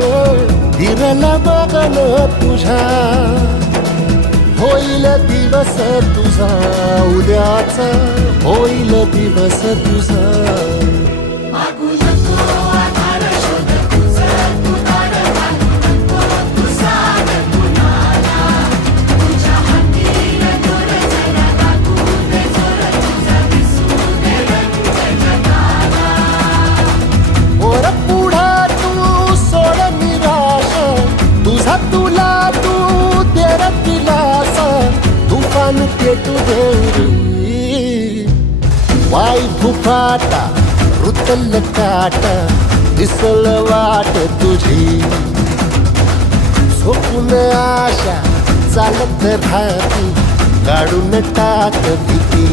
रे विरल बगल तुझ्या होईल दिवस तुझा उद्याचा होईल दिवस तुझा तुला तू तेरा दिलासा तुफान के तुझे वाई फुफाटा रुतल काटा दिसल वाट तुझी झोपून आशा चालत राहती काढून टाक भीती.